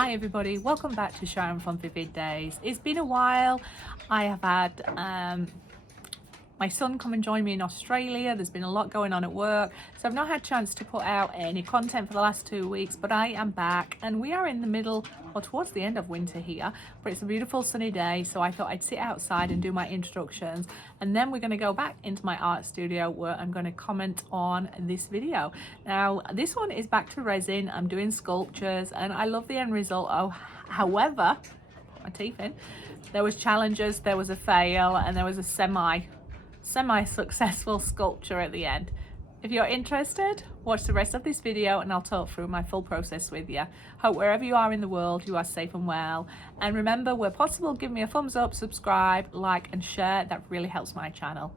Hi everybody, welcome back to Sharon from Vivid Days. It's been a while. I have had my son come and join me in Australia. There's been a lot going on at work, so I've not had a chance to put out any content for the last 2 weeks, but I am back and we are in the middle or towards the end of winter here, but it's a beautiful sunny day, so I thought I'd sit outside and do my introductions, and then we're going to go back into my art studio where I'm going to comment on this video. Now this one is back to resin. I'm doing sculptures and I love the end result. However, put my teeth in, there was challenges, there was a fail, and there was a semi-successful sculpture at the end. If you're interested, watch the rest of this video and I'll talk through my full process with you. Hope wherever you are in the world you are safe and well, and remember, where possible, give me a thumbs up, subscribe, like and share. That really helps my channel.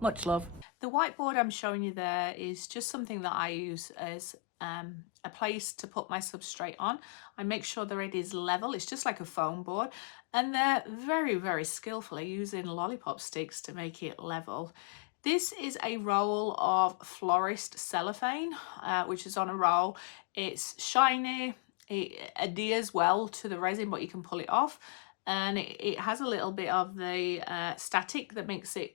Much love. The whiteboard I'm showing you there is just something that I use as a place to put my substrate on. I make sure that it is level. It's just like a foam board, and they're very skillfully using lollipop sticks to make it level. This is a roll of florist cellophane, which is on a roll. It's shiny, it adheres well to the resin, but you can pull it off, and it has a little bit of the static that makes it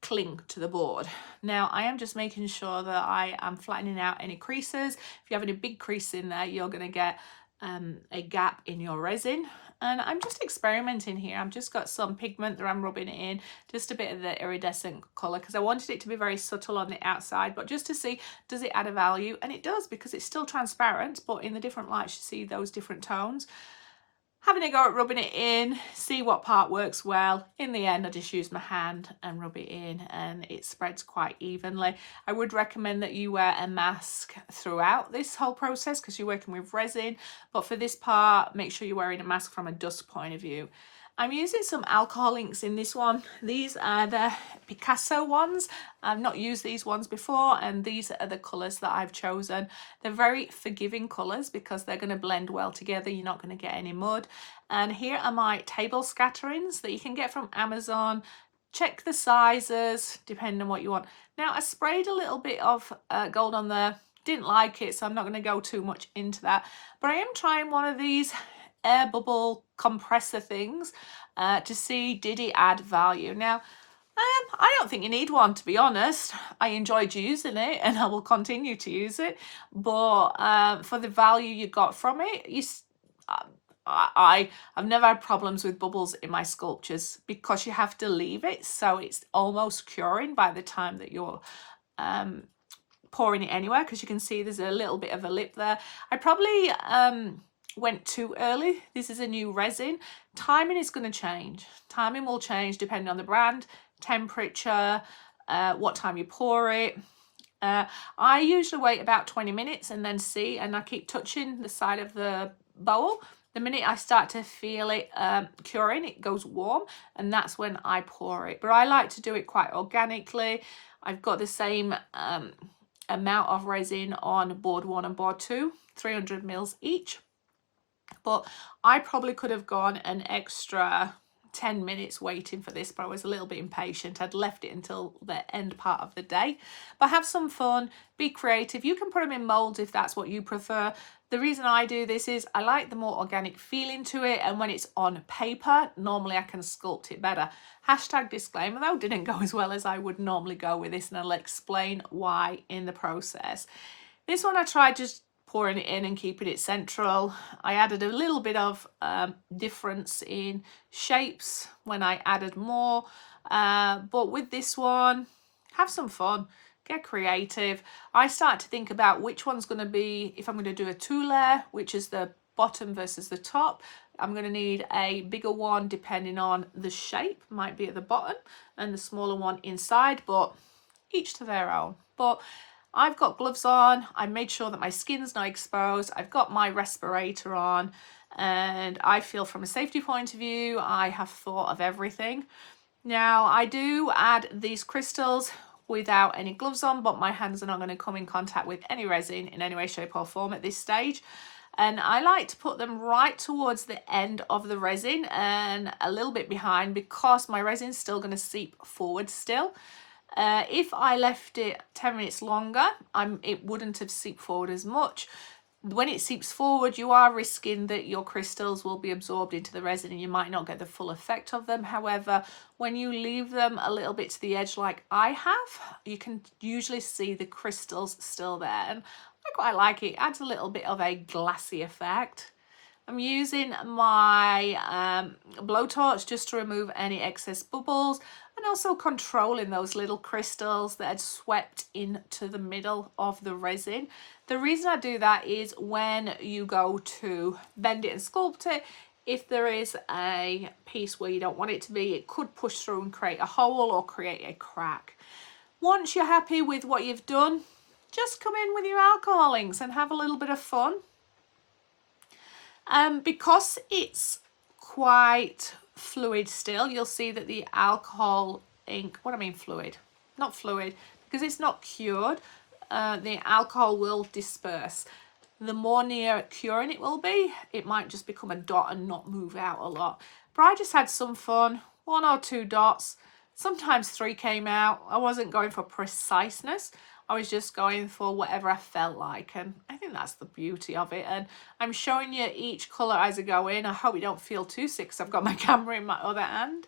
cling to the board. Now I am just making sure that I am flattening out any creases. If you have any big crease in there, you're going to get a gap in your resin. And I'm just experimenting here. I've just got some pigment that I'm rubbing it in, just a bit of the iridescent colour, because I wanted it to be very subtle on the outside, but just to see, does it add a value? And it does, because it's still transparent, but in the different lights you see those different tones. Having a go at rubbing it in, see what part works well. In the end, I just use my hand and rub it in, and it spreads quite evenly. I would recommend that you wear a mask throughout this whole process because you're working with resin, but for this part, make sure you're wearing a mask from a dust point of view. I'm using some alcohol inks in this one. These are the Picasso ones. I've not used these ones before, and these are the colours that I've chosen. They're very forgiving colours because they're going to blend well together. You're not going to get any mud. And here are my table scatterings that you can get from Amazon. Check the sizes depending on what you want. Now I sprayed a little bit of gold on there. Didn't like it, so I'm not going to go too much into that. But I am trying one of these air bubble compressor things to see, did it add value. Now I don't think you need one, to be honest. I enjoyed using it and I will continue to use it, but for the value you got from it, I've never had problems with bubbles in my sculptures because you have to leave it so it's almost curing by the time that you're pouring it anywhere, because you can see there's a little bit of a lip there. I probably went too early. This is a new resin. Timing is going to change. Timing will change depending on the brand, temperature, what time you pour it. I usually wait about 20 minutes and then see, and I keep touching the side of the bowl. The minute I start to feel it curing, it goes warm, and that's when I pour it. But I like to do it quite organically. I've got the same amount of resin on board 1 and board 2, 300 mils each. But I probably could have gone an extra 10 minutes waiting for this, but I was a little bit impatient. I'd left it until the end part of the day. But have some fun, be creative. You can put them in molds if that's what you prefer. The reason I do this is I like the more organic feeling to it, and when it's on paper, normally I can sculpt it better. Hashtag disclaimer though, didn't go as well as I would normally go with this, and I'll explain why in the process. This one I tried just pouring it in and keeping it central. I added a little bit of difference in shapes when I added more, but with this one, have some fun, get creative. I start to think about which one's going to be, if I'm going to do a 2-layer, which is the bottom versus the top. I'm going to need a bigger one depending on the shape, might be at the bottom, and the smaller one inside, but each to their own. But I've got gloves on. I made sure that my skin's not exposed. I've got my respirator on, and I feel from a safety point of view, I have thought of everything. Now I do add these crystals without any gloves on, but my hands are not going to come in contact with any resin in any way, shape or form at this stage. And I like to put them right towards the end of the resin and a little bit behind, because my resin's still going to seep forward still. If I left it 10 minutes longer, it wouldn't have seeped forward as much. when it seeps forward, you are risking that your crystals will be absorbed into the resin and you might not get the full effect of them. However, when you leave them a little bit to the edge like I have, you can usually see the crystals still there, and I quite like it. It adds a little bit of a glassy effect. I'm using my blowtorch just to remove any excess bubbles, and also controlling those little crystals that had swept into the middle of the resin. The reason I do that is when you go to bend it and sculpt it, if there is a piece where you don't want it to be, it could push through and create a hole or create a crack. Once you're happy with what you've done, just come in with your alcohol inks and have a little bit of fun. Because it's quite fluid still, you'll see that the alcohol ink, what I mean fluid, not fluid, because it's not cured, the alcohol will disperse. The more near curing it will be, it might just become a dot and not move out a lot. But I just had some fun, 1 or 2 dots, sometimes 3 came out. I wasn't going for preciseness, I was just going for whatever I felt like, and I think that's the beauty of it. And I'm showing you each colour as I go in. I hope you don't feel too sick because I've got my camera in my other hand.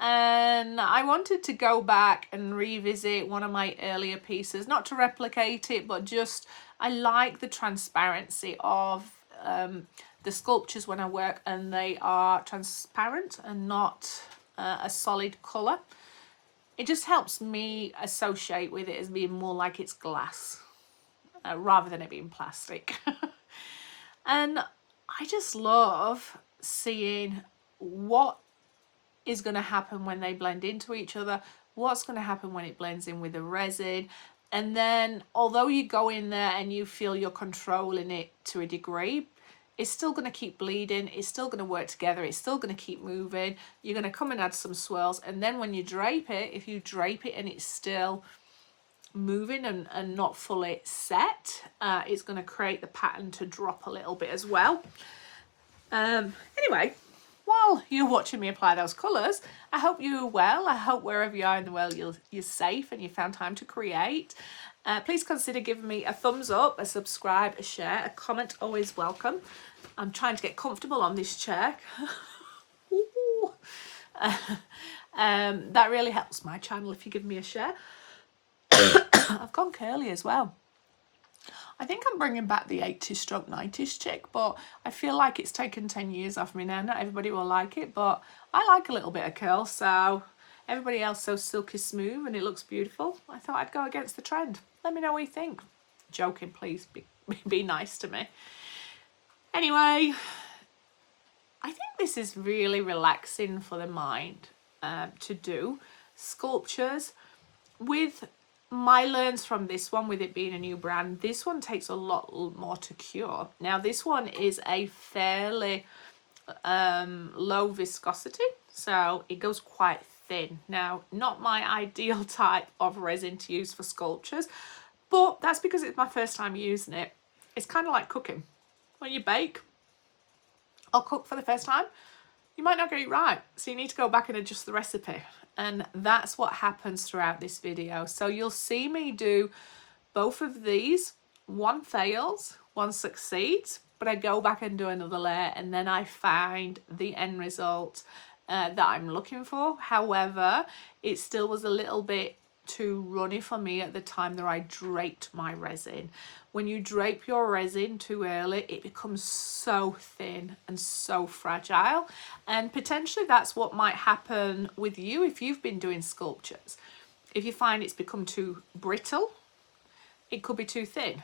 And I wanted to go back and revisit one of my earlier pieces, not to replicate it, but just I like the transparency of the sculptures when I work, and they are transparent and not a solid colour. It just helps me associate with it as being more like it's glass rather than it being plastic. And I just love seeing what is going to happen when they blend into each other, what's going to happen when it blends in with the resin. And then although you go in there and you feel you're controlling it to a degree, it's still going to keep bleeding, it's still going to work together, it's still going to keep moving. You're going to come and add some swirls, and then when you drape it, if you drape it and it's still moving and not fully set, it's going to create the pattern to drop a little bit as well. Anyway, while you're watching me apply those colours, I hope you're well. I hope wherever you are in the world you're safe and you found time to create. Please consider giving me a thumbs up, a subscribe, a share, a comment, always welcome. I'm trying to get comfortable on this chair. That really helps my channel if you give me a share. I've gone curly as well. I think I'm bringing back the 80s stroke 90s chick, but I feel like it's taken 10 years off me now. Not everybody will like it, but I like a little bit of curl, so everybody else so silky smooth and it looks beautiful. I thought I'd go against the trend. Let me know what you think. Joking, please, be nice to me. Anyway, I think this is really relaxing for the mind to do sculptures. With my learns from this one, with it being a new brand, this one takes a lot more to cure. Now this one is a fairly low viscosity, so it goes quite thin. Now, not my ideal type of resin to use for sculptures, but that's because it's my first time using it. It's kind of like cooking. When you bake or cook for the first time, you might not get it right, so you need to go back and adjust the recipe. And that's what happens throughout this video. So you'll see me do both of these. One fails, one succeeds, but I go back and do another layer, and then I find the end result that I'm looking for. However, it still was a little bit too runny for me at the time that I draped my resin. When you drape your resin too early, it becomes so thin and so fragile, and potentially that's what might happen with you if you've been doing sculptures. If you find it's become too brittle, it could be too thin.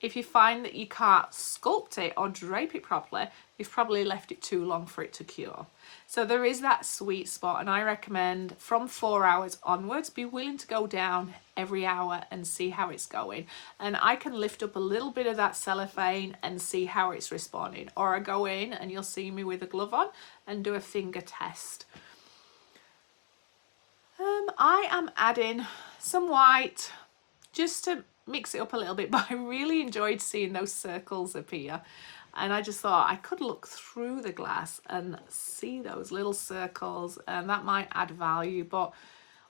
If you find that you can't sculpt it or drape it properly, you've probably left it too long for it to cure. So there is that sweet spot, and I recommend from 4 hours onwards, be willing to go down every hour and see how it's going. And I can lift up a little bit of that cellophane and see how it's responding. Or I go in and you'll see me with a glove on and do a finger test. I am adding some white just to mix it up a little bit, but I really enjoyed seeing those circles appear, and I just thought I could look through the glass and see those little circles, and that might add value. But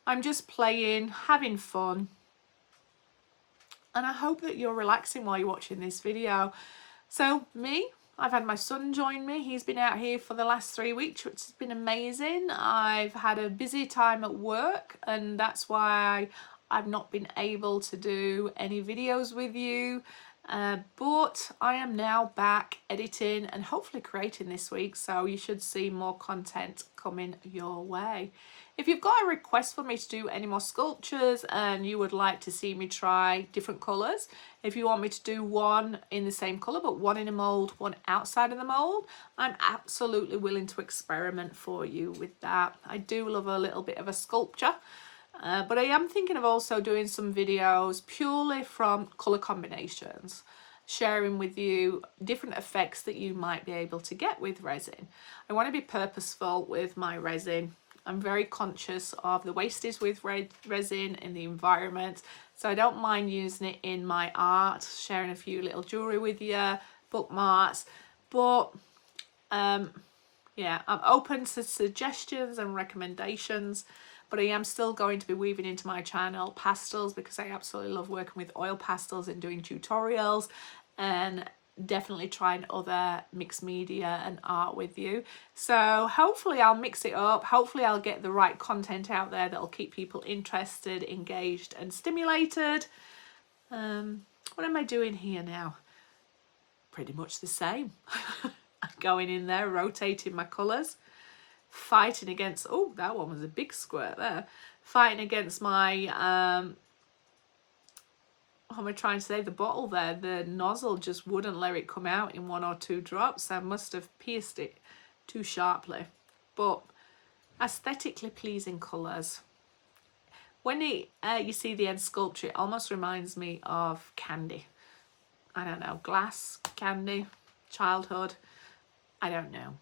I'm just playing, having fun, and I hope that you're relaxing while you're watching this video. So me, I've had my son join me. He's been out here for the last 3 weeks, which has been amazing. I've had a busy time at work, and that's why I've not been able to do any videos with you. But I am now back editing and hopefully creating this week, so you should see more content coming your way. If you've got a request for me to do any more sculptures and you would like to see me try different colours, if you want me to do one in the same colour but one in a mould, one outside of the mould, I'm absolutely willing to experiment for you with that. I do love a little bit of a sculpture, but I am thinking of also doing some videos purely from colour combinations, sharing with you different effects that you might be able to get with resin. I want to be purposeful with my resin. I'm very conscious of the wastage with resin in the environment, so I don't mind using it in my art, sharing a few little jewellery with you, bookmarks, but yeah, I'm open to suggestions and recommendations, but I am still going to be weaving into my channel pastels because I absolutely love working with oil pastels and doing tutorials, and definitely trying other mixed media and art with you. So hopefully I'll mix it up. Hopefully I'll get the right content out there that'll keep people interested, engaged and stimulated. What am I doing here now? Pretty much the same. I'm going in there, rotating my colours, fighting against, oh, that one was a big squirt there, fighting against my what am I trying to say, the bottle there, the nozzle just wouldn't let it come out in 1 or 2 drops. I must have pierced it too sharply. But aesthetically pleasing colours. When you see the end sculpture, it almost reminds me of candy. I don't know, glass, candy, childhood, I don't know.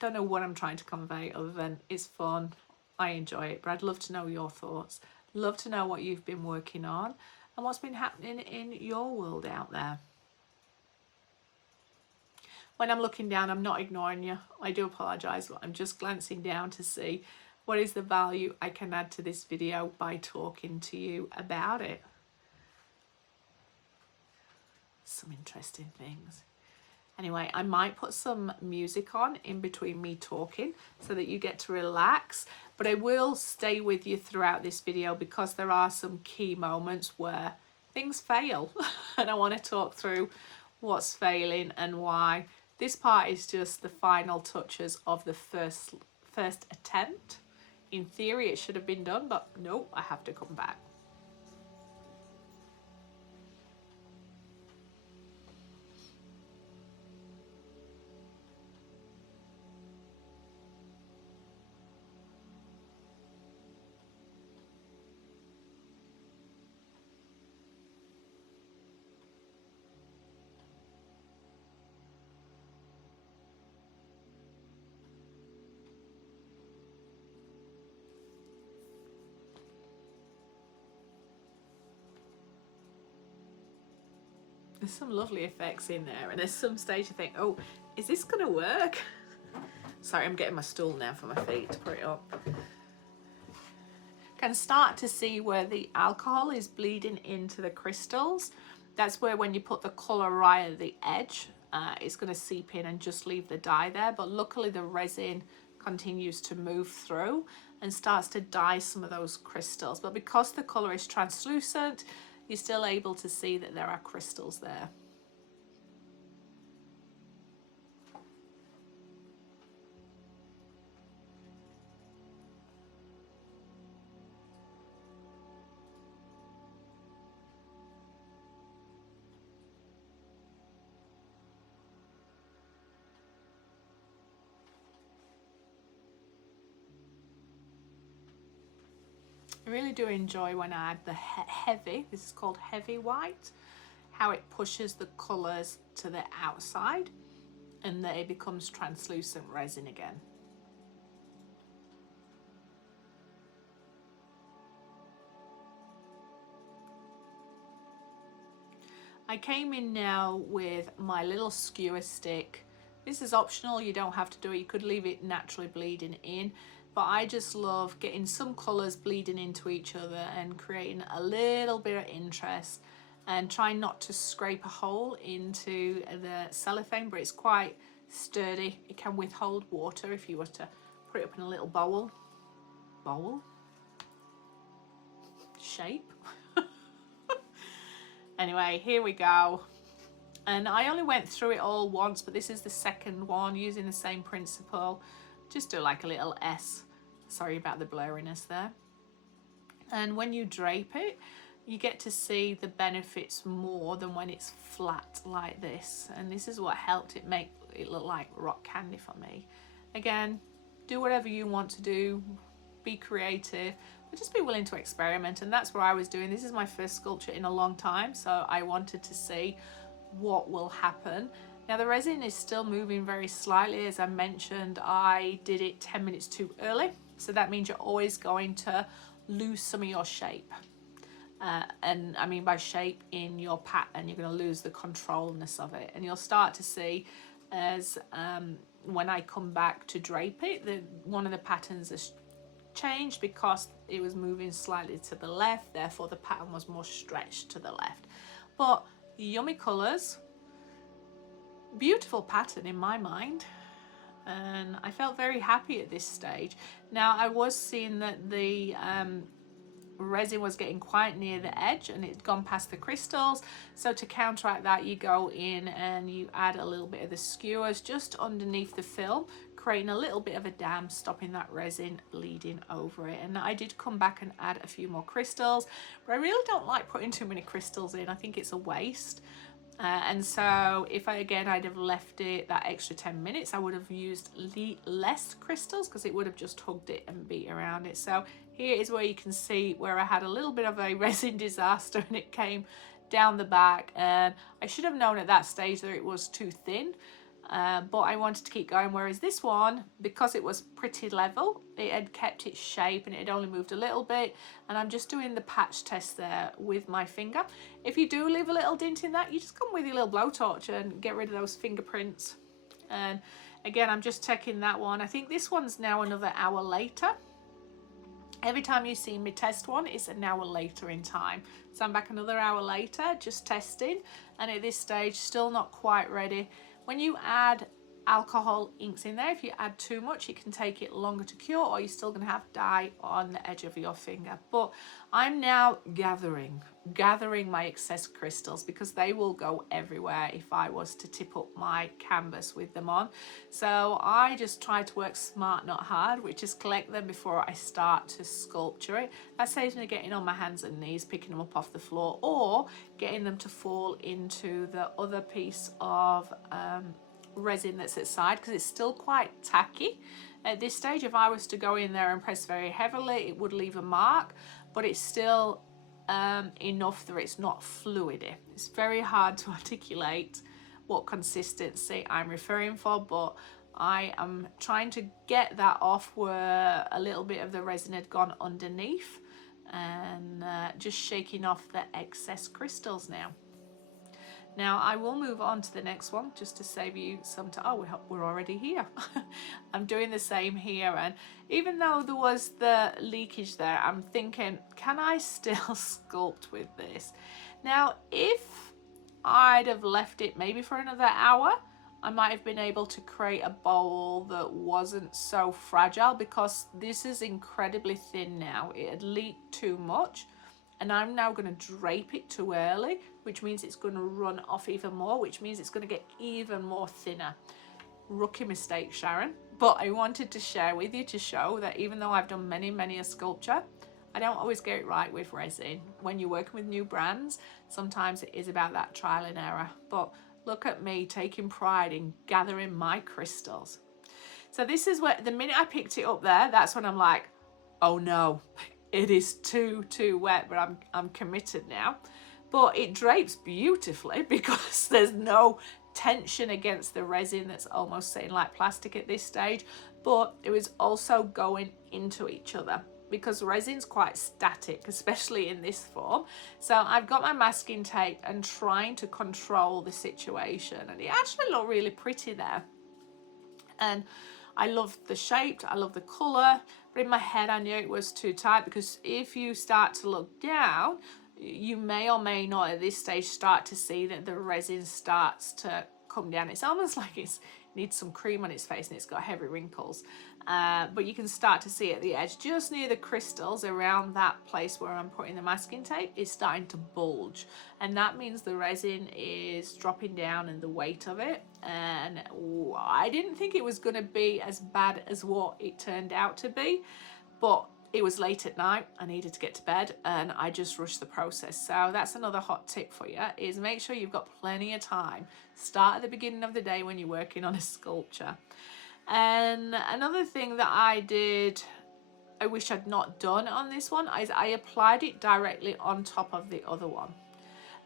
Don't know what I'm trying to convey other than it's fun, I enjoy it, but I'd love to know your thoughts. Love to know what you've been working on and what's been happening in your world out there. When I'm looking down, I'm not ignoring you. I do apologise, but I'm just glancing down to see what is the value I can add to this video by talking to you about it. Some interesting things. Anyway, I might put some music on in between me talking so that you get to relax, but I will stay with you throughout this video because there are some key moments where things fail and I want to talk through what's failing and why. This part is just the final touches of the first attempt. In theory it should have been done, but no, I have to come back. There's some lovely effects in there, and there's some stage you think, oh, is this gonna work? Sorry, I'm getting my stool now for my feet to put it up. Can start to see where the alcohol is bleeding into the crystals. That's where when you put the colour right at the edge, it's going to seep in and just leave the dye there. But luckily the resin continues to move through and starts to dye some of those crystals. But because the colour is translucent, you're still able to see that there are crystals there. I really do enjoy when I add the heavy, this is called heavy white, how it pushes the colours to the outside and that it becomes translucent resin again. I came in now with my little skewer stick. This is optional, you don't have to do it, you could leave it naturally bleeding in. But I just love getting some colours bleeding into each other and creating a little bit of interest and try not to scrape a hole into the cellophane, but it's quite sturdy. It can withhold water if you were to put it up in a little bowl shape. Anyway, here we go. And I only went through it all once, but this is the second one using the same principle. Just do like a little S. Sorry about the blurriness there. And when you drape it, you get to see the benefits more than when it's flat like this. And this is what helped it make it look like rock candy for me. Again, do whatever you want to do, be creative, but just be willing to experiment. And that's what I was doing. This is my first sculpture in a long time, so I wanted to see what will happen. Now the resin is still moving very slightly. As I mentioned, I did it 10 minutes too early, so that means you're always going to lose some of your shape, and I mean by shape in your pattern, you're going to lose the controlness of it, and you'll start to see as when I come back to drape it, one of the patterns has changed because it was moving slightly to the left, therefore the pattern was more stretched to the left. But yummy colours, beautiful pattern in my mind, and I felt very happy at this stage. Now I was seeing that the resin was getting quite near the edge and it's gone past the crystals, so to counteract that you go in and you add a little bit of the skewers just underneath the film, creating a little bit of a dam, stopping that resin bleeding over it. And I did come back and add a few more crystals, but I really don't like putting too many crystals in. I think it's a waste. And so if I'd have left it that extra 10 minutes, I would have used less crystals because it would have just hugged it and beat around it. So here is where you can see where I had a little bit of a resin disaster and it came down the back, and I should have known at that stage that it was too thin. But I wanted to keep going, whereas this one, because it was pretty level, it had kept its shape and it had only moved a little bit. And I'm just doing the patch test there with my finger. If you do leave a little dint in that, you just come with your little blowtorch and get rid of those fingerprints. And again, I'm just checking that one. I think this one's now another hour later. Every time you see me test one, it's an hour later in time. So I'm back another hour later, just testing. And at this stage, still not quite ready. When you add alcohol inks in there, if you add too much, it can take it longer to cure, or you're still going to have dye on the edge of your finger. But I'm now gathering my excess crystals because they will go everywhere if I was to tip up my canvas with them on. So I just try to work smart, not hard, which is collect them before I start to sculpture it. That saves me getting on my hands and knees, picking them up off the floor, or getting them to fall into the other piece of resin that's outside, because it's still quite tacky at this stage. If I was to go in there and press very heavily, it would leave a mark, but it's still enough that it's not fluidy. It's very hard to articulate what consistency I'm referring for, but I am trying to get that off where a little bit of the resin had gone underneath, and just shaking off the excess crystals now. Now I will move on to the next one just to save you some time. Oh, we're already here. I'm doing the same here, and even though there was the leakage there, I'm thinking, can I still sculpt with this? Now, if I'd have left it maybe for another hour, I might have been able to create a bowl that wasn't so fragile, because this is incredibly thin now. It had leaked too much. And I'm now going to drape it too early, which means it's going to run off even more, which means it's going to get even more thinner. Rookie mistake, Sharon. But I wanted to share with you to show that even though I've done many a sculpture, I don't always get it right with resin. When you're working with new brands, sometimes it is about that trial and error. But look at me taking pride in gathering my crystals. So this is where, the minute I picked it up there, that's when I'm like, oh no. It is too wet, but I'm committed now. But it drapes beautifully because there's no tension against the resin that's almost sitting like plastic at this stage. But it was also going into each other because resin's quite static, especially in this form. So I've got my masking tape and trying to control the situation, and it actually looked really pretty there. And I love the shape, I love the colour, but in my head I knew it was too tight, because if you start to look down, you may or may not at this stage start to see that the resin starts to come down. It's almost like it needs some cream on its face and it's got heavy wrinkles. But you can start to see at the edge, just near the crystals, around that place where I'm putting the masking tape, is starting to bulge. And that means the resin is dropping down and the weight of it. And I didn't think it was going to be as bad as what it turned out to be. But it was late at night, I needed to get to bed, and I just rushed the process. So that's another hot tip for you, is make sure you've got plenty of time. Start at the beginning of the day when you're working on a sculpture. And another thing that I did, I wish I'd not done on this one, is I applied it directly on top of the other one.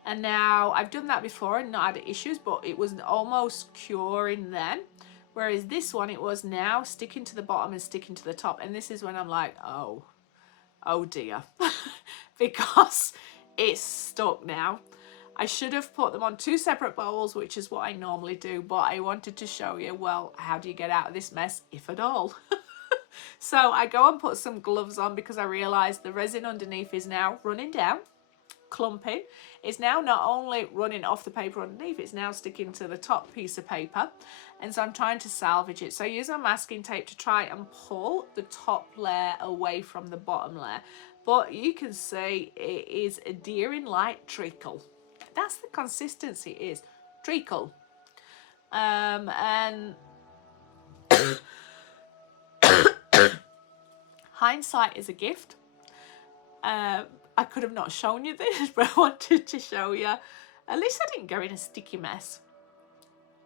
And now I've done that before and not had issues, but it was almost curing then. Whereas this one, it was now sticking to the bottom and sticking to the top. And this is when I'm like, oh dear, because it's stuck now. I should have put them on 2 separate bowls, which is what I normally do. But I wanted to show you, well, how do you get out of this mess, if at all? So I go and put some gloves on because I realised the resin underneath is now running down, clumping. It's now not only running off the paper underneath, it's now sticking to the top piece of paper. And so I'm trying to salvage it. So I use my masking tape to try and pull the top layer away from the bottom layer. But you can see it is adhering like treacle. That's the consistency, is treacle. And hindsight is a gift. I could have not shown you this, but I wanted to show you. At least I didn't go in a sticky mess.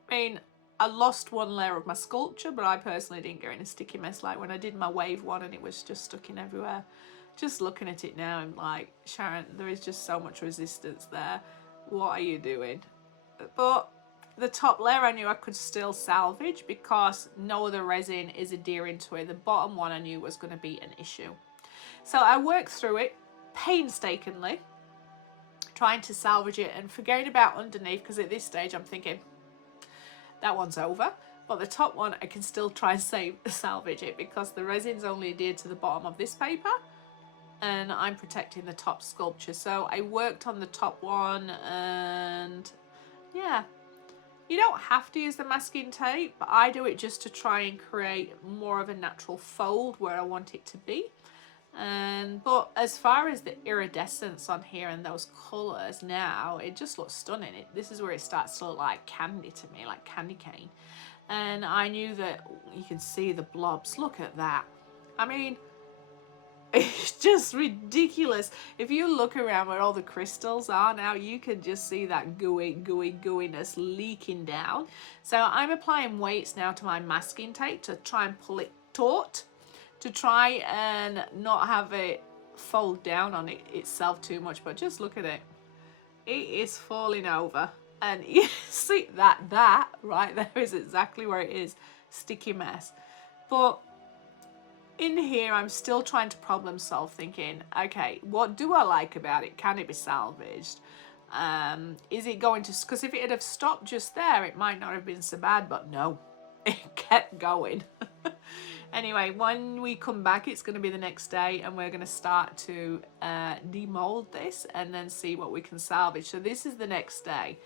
I mean, I lost one layer of my sculpture, but I personally didn't go in a sticky mess like when I did my wave one and it was just stuck in everywhere. Just looking at it now, I'm like, Sharon, there is just so much resistance there. What are you doing? But the top layer I knew I could still salvage because no other resin is adhering to it. The bottom one I knew was going to be an issue. So I worked through it painstakingly, trying to salvage it and forgetting about underneath, because at this stage I'm thinking that one's over, but the top one I can still try and salvage it because the resin's only adhered to the bottom of this paper and I'm protecting the top sculpture. So I worked on the top one, and yeah, you don't have to use the masking tape, but I do it just to try and create more of a natural fold where I want it to be. But as far as the iridescence on here and those colours now, it just looks stunning. This is where it starts to look like candy to me, like candy cane. And I knew that you can see the blobs. Look at that. I mean, it's just ridiculous. If you look around where all the crystals are now, you can just see that gooiness leaking down. So I'm applying weights now to my masking tape to try and pull it taut, to try and not have it fold down on itself too much. But just look at it. It is falling over. And you see that right there is exactly where it is. Sticky mess. But in here, I'm still trying to problem solve, thinking, okay, what do I like about it? Can it be salvaged? Is it going to, because if it had have stopped just there, it might not have been so bad, but no, it kept going. Anyway, when we come back, it's going to be the next day and we're going to start to demold this and then see what we can salvage. So this is the next day.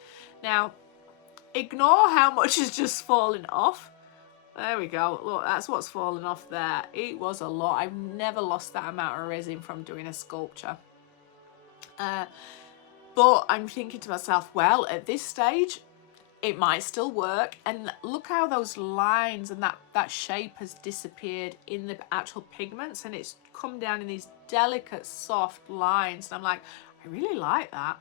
Now, ignore how much is just falling off. There we go. Look, that's what's fallen off there. It was a lot. I've never lost that amount of resin from doing a sculpture. But I'm thinking to myself, well, at this stage, it might still work. And look how those lines and that shape has disappeared in the actual pigments, and it's come down in these delicate, soft lines. And I'm like, I really like that.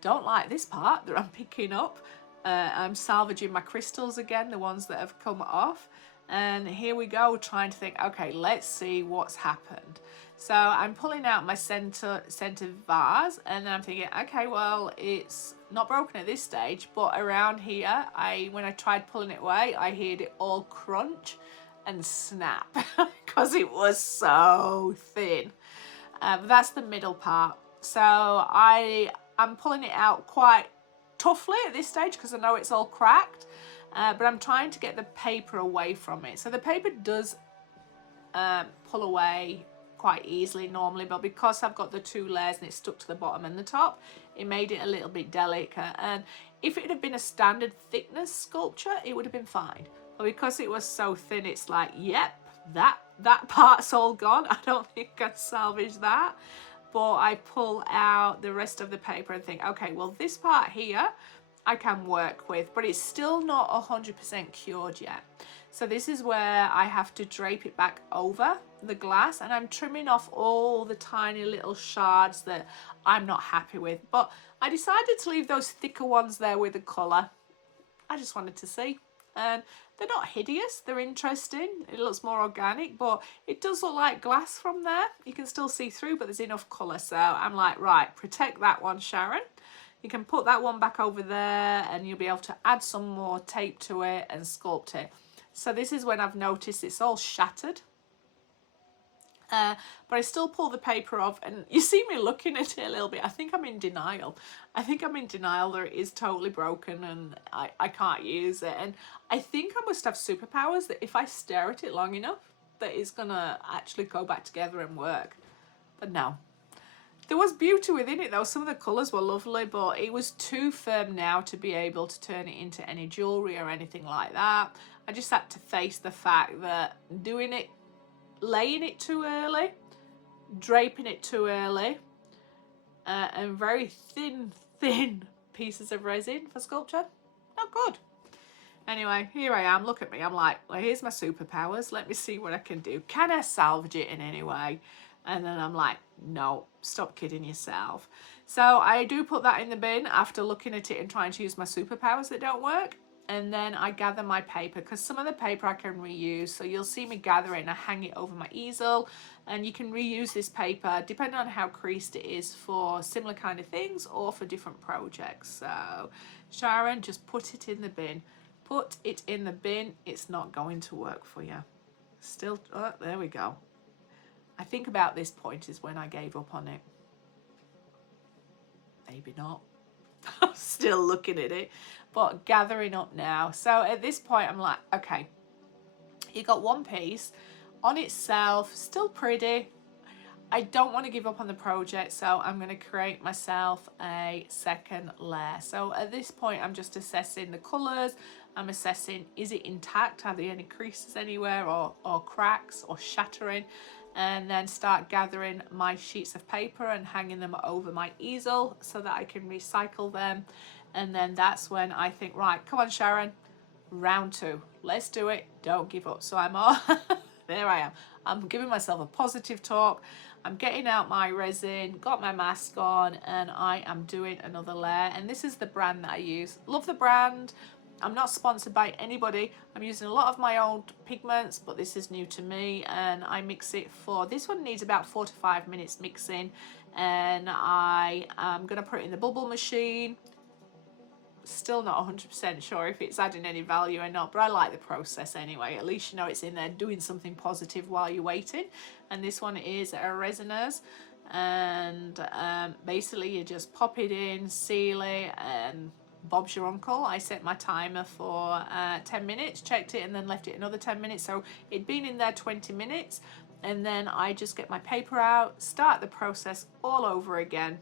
Don't like this part that I'm picking up. I'm salvaging my crystals again, the ones that have come off. And here we go, trying to think, okay, let's see what's happened. So I'm pulling out my center vase, and then I'm thinking, okay, well, it's not broken at this stage, but around here, when I tried pulling it away, I heard it all crunch and snap because it was so thin. But that's the middle part. So I'm pulling it out quite toughly at this stage because I know it's all cracked, but I'm trying to get the paper away from it. So the paper does pull away quite easily normally, but because I've got the 2 layers and it's stuck to the bottom and the top, it made it a little bit delicate. And if it had been a standard thickness sculpture, it would have been fine. But because it was so thin, it's like, yep, that part's all gone. I don't think I can salvage that. But I pull out the rest of the paper and think, okay, well, this part here I can work with, but it's still not 100% cured yet. So this is where I have to drape it back over the glass, and I'm trimming off all the tiny little shards that I'm not happy with. But I decided to leave those thicker ones there with the colour. I just wanted to see. And they're not hideous, they're interesting. It looks more organic, but it does look like glass from there. You can still see through, but there's enough colour. So I'm like, right, protect that one, Sharon. You can put that one back over there and you'll be able to add some more tape to it and sculpt it. So this is when I've noticed it's all shattered. But I still pull the paper off, and you see me looking at it a little bit. I think I'm in denial. I think I'm in denial that it is totally broken and I can't use it. And I think I must have superpowers that if I stare at it long enough, that it's gonna actually go back together and work. But no. There was beauty within it though. Some of the colours were lovely, but it was too firm now to be able to turn it into any jewellery or anything like that. I just had to face the fact that doing it, laying it too early, draping it too early, and very thin pieces of resin for sculpture, not good. Anyway, here I am, look at me. I'm like, well, here's my superpowers. Let me see what I can do. Can I salvage it in any way? And then I'm like, no, stop kidding yourself. So I do put that in the bin after looking at it and trying to use my superpowers that don't work. And then I gather my paper, because some of the paper I can reuse. So you'll see me gather it and I hang it over my easel. And you can reuse this paper depending on how creased it is for similar kind of things or for different projects. So Sharon, just put it in the bin. Put it in the bin. It's not going to work for you. Still, oh, there we go. I think about this point is when I gave up on it. Maybe not. I'm still looking at it, but gathering up now. So at this point, I'm like, okay, you got one piece on itself, still pretty. I don't want to give up on the project, so I'm going to create myself a second layer. So at this point, I'm just assessing the colours. I'm assessing, is it intact? Are there any creases anywhere or cracks or shattering? And then start gathering my sheets of paper and hanging them over my easel so that I can recycle them. And then that's when I think, right, come on, Sharon, round 2. Let's do it. Don't give up. So I'm all, there I am. I'm giving myself a positive talk. I'm getting out my resin, got my mask on, and I am doing another layer. And this is the brand that I use. Love the brand. I'm not sponsored by anybody. I'm using a lot of my old pigments, but this is new to me, and I mix it for, this one needs about 4 to 5 minutes mixing, and I am going to put it in the bubble machine. Still not 100% sure if it's adding any value or not, but I like the process anyway. At least you know it's in there doing something positive while you're waiting. And this one is a resiners, and basically you just pop it in, seal it, and Bob's your uncle. I set my timer for 10 minutes, checked it, and then left it another 10 minutes. So it'd been in there 20 minutes. And then I just get my paper out, start the process all over again.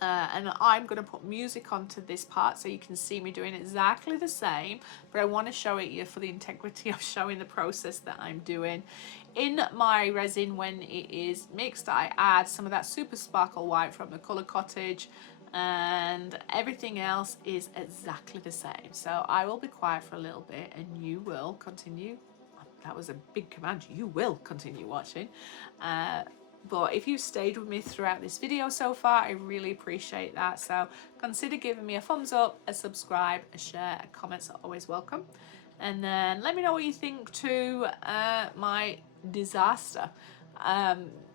And I'm going to put music onto this part so you can see me doing exactly the same, but I want to show it you for the integrity of showing the process that I'm doing. In my resin, when it is mixed, I add some of that super sparkle white from the Colour Cottage, and everything else is exactly the same. So I will be quiet for a little bit and you will continue. That was a big command. You will continue watching. But if you stayed with me throughout this video so far, I really appreciate that. So consider giving me a thumbs up, a subscribe, a share, a comments are always welcome. And then let me know what you think to my disaster.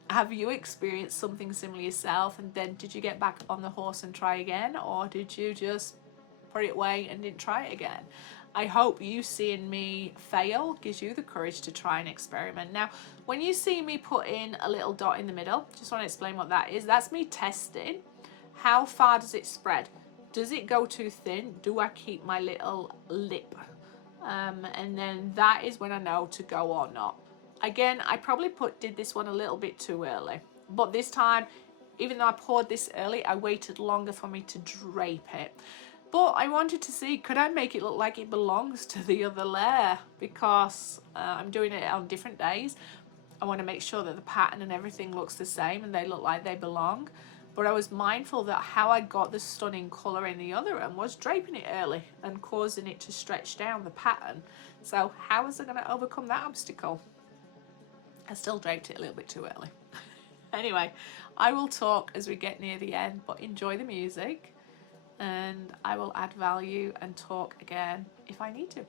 Have you experienced something similar yourself, and then did you get back on the horse and try again, or did you just put it away and didn't try it again? I hope you seeing me fail gives you the courage to try and experiment. Now, when you see me put in a little dot in the middle, just want to explain what that is. That's me testing how far does it spread. Does it go too thin? Do I keep my little lip? And then that is when I know to go or not. Again, I probably did this one a little bit too early, but this time, even though I poured this early, I waited longer for me to drape it. But I wanted to see, could I make it look like it belongs to the other layer? Because I'm doing it on different days. I want to make sure that the pattern and everything looks the same and they look like they belong. But I was mindful that how I got the stunning colour in the other end was draping it early and causing it to stretch down the pattern. So how was I going to overcome that obstacle? I still draped it a little bit too early. Anyway, I will talk as we get near the end, but enjoy the music and I will add value and talk again if I need to.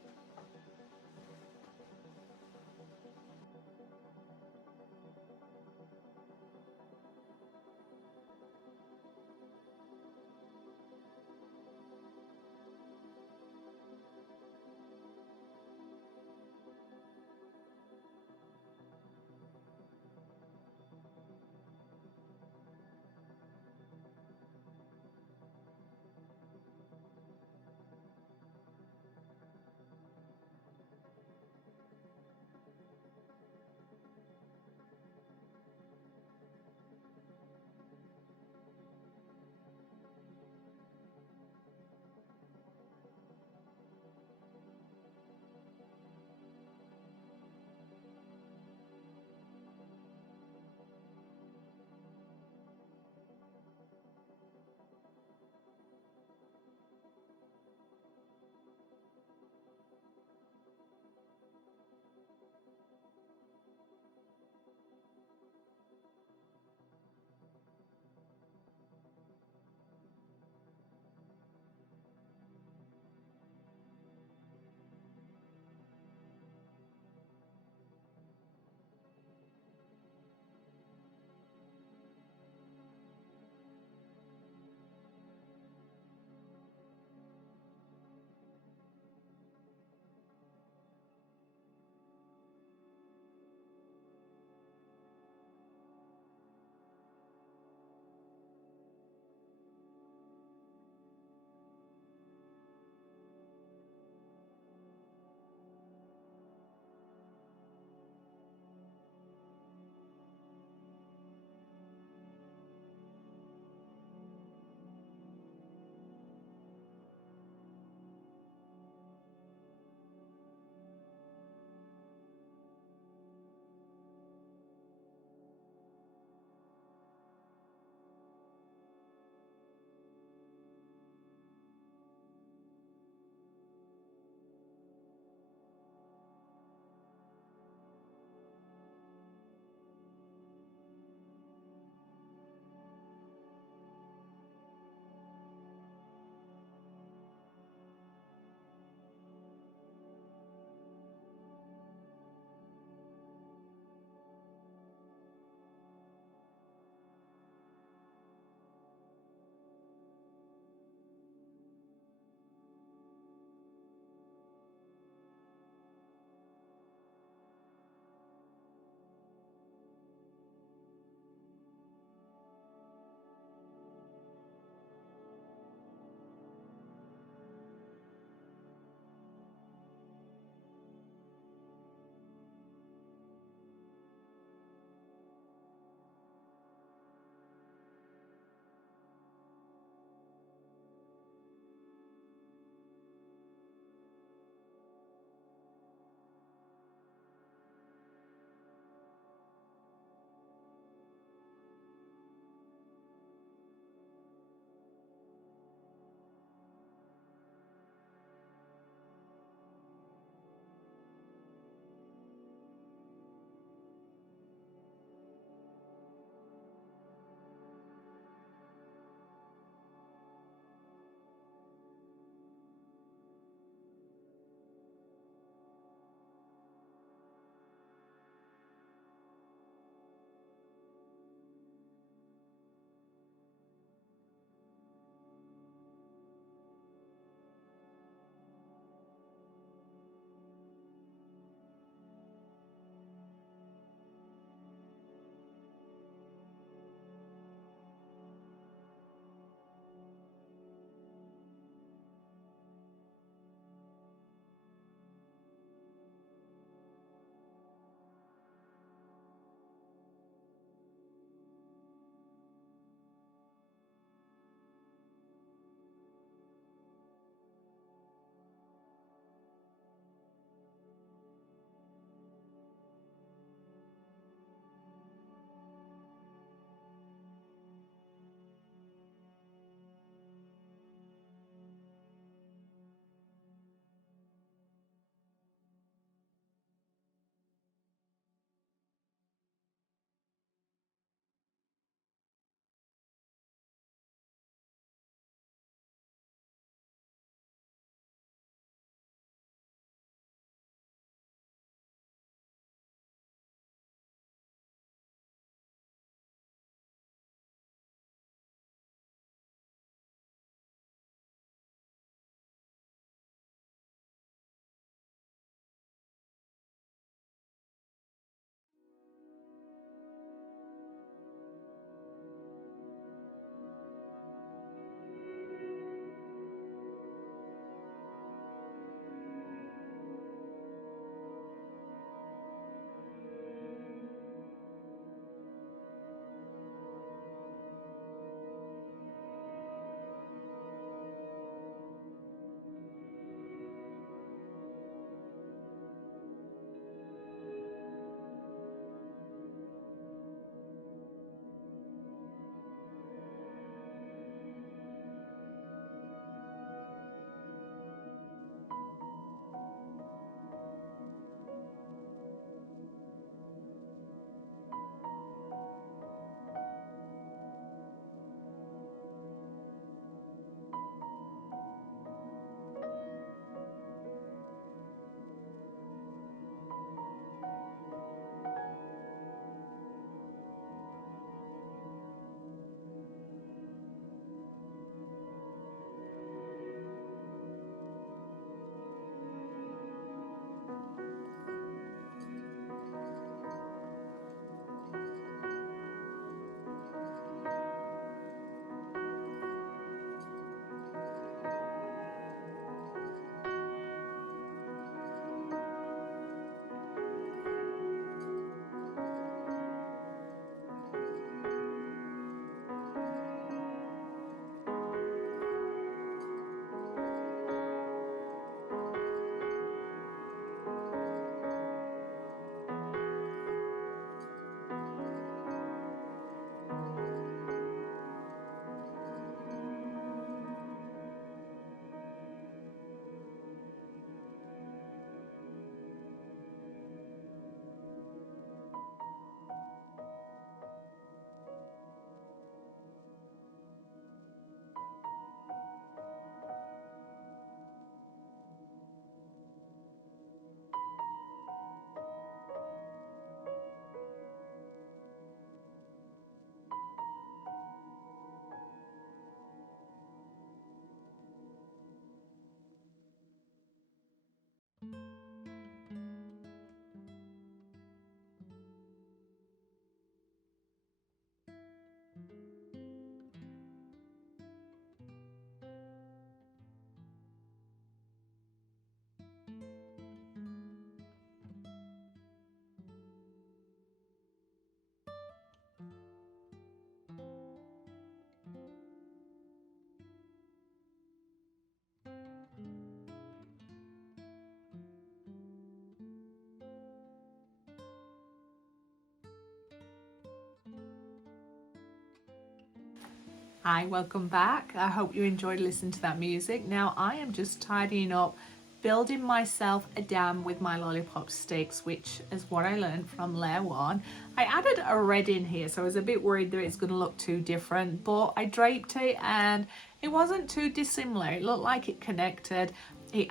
Hi, welcome back. I hope you enjoyed listening to that music. Now I am just tidying up, building myself a dam with my lollipop sticks, which is what I learned from layer 1. I added a red in here, so I was a bit worried that it's going to look too different, but I draped it and it wasn't too dissimilar. It looked like it connected. It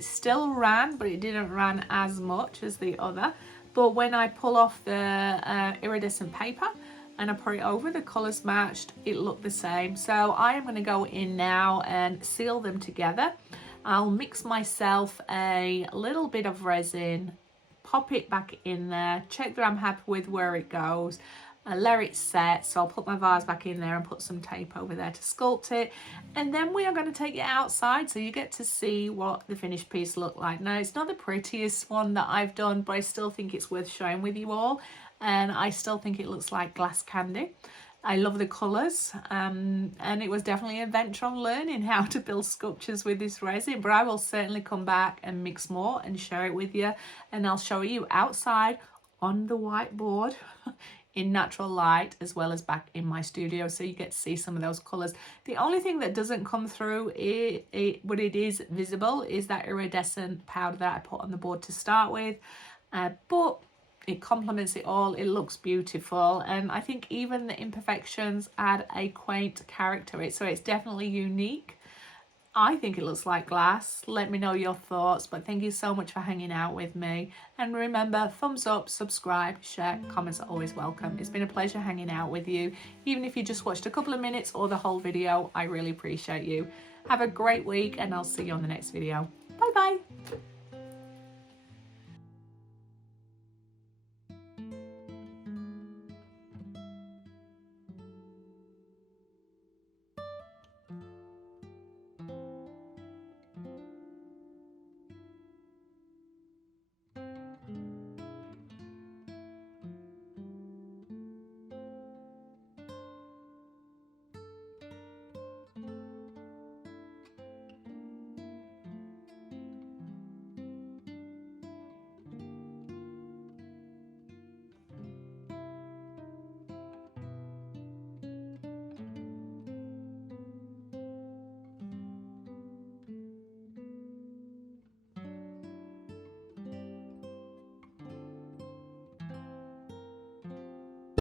still ran, but it didn't run as much as the other. But when I pull off the iridescent paper and I put it over, the colours matched, it looked the same. So I am going to go in now and seal them together. I'll mix myself a little bit of resin, pop it back in there, check that I'm happy with where it goes, let it set. So I'll put my vase back in there and put some tape over there to sculpt it, and then we are going to take it outside so you get to see what the finished piece looked like. Now it's not the prettiest one that I've done, but I still think it's worth sharing with you all, and I still think it looks like glass candy. I love the colours, and it was definitely an adventure on learning how to build sculptures with this resin, but I will certainly come back and mix more and share it with you, and I'll show you outside on the whiteboard in natural light as well as back in my studio, so you get to see some of those colours. The only thing that doesn't come through, but it is visible, is that iridescent powder that I put on the board to start with, but it complements it all. It looks beautiful, and I think even the imperfections add a quaint character to it, so it's definitely unique. I think it looks like glass. Let me know your thoughts, but thank you so much for hanging out with me. And remember, thumbs up, subscribe, share, comments are always welcome. It's been a pleasure hanging out with you. Even if you just watched a couple of minutes or the whole video, I really appreciate you. Have a great week, and I'll see you on the next video. Bye bye.